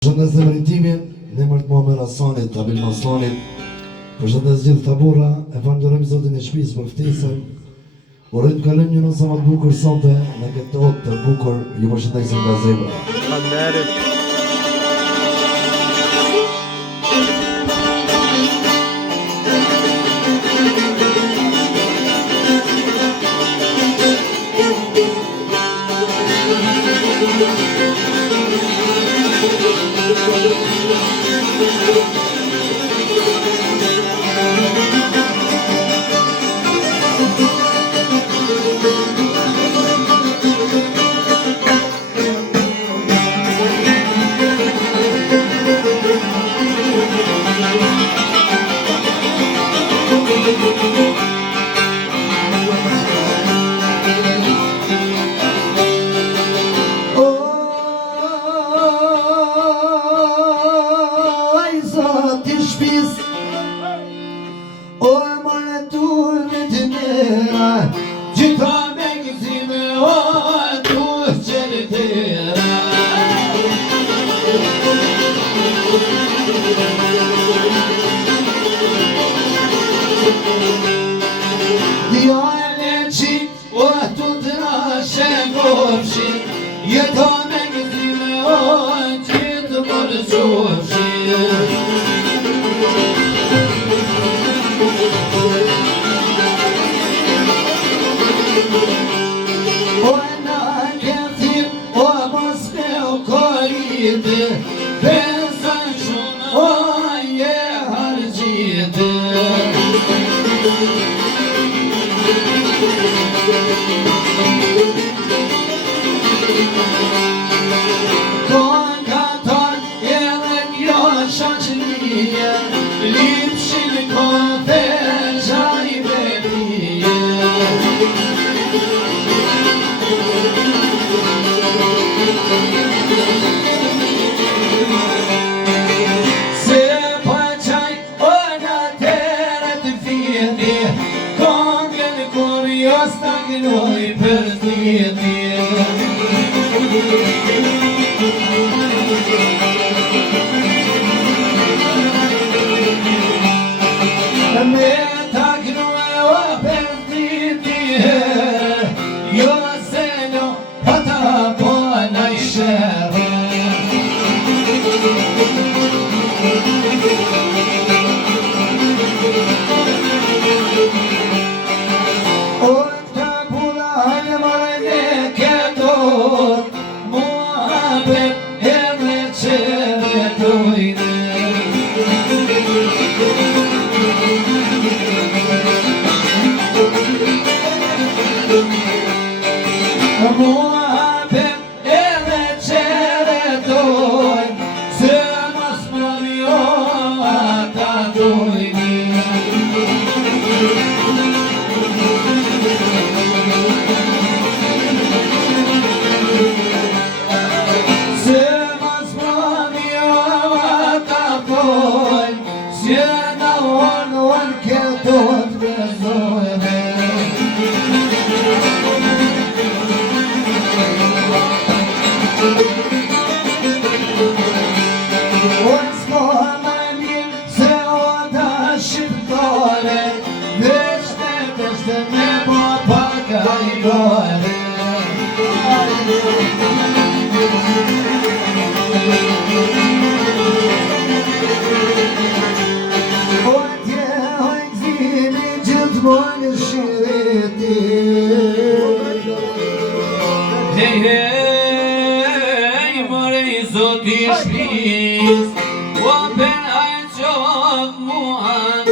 Përshëndes dhe meritimin, në emër të Muhamet Hasanit, Abil Masanit. Përshëndes gjithë të burra, e falenderojmë Zotin e shtëpisë për ftesën. Urojmë të kalojmë një notë sa më të bukur sonte në këtë otë të bukur. Ju përshëndesim nga zemra. Faleminderit. Zoti shpis, o ben ai qof Muhammed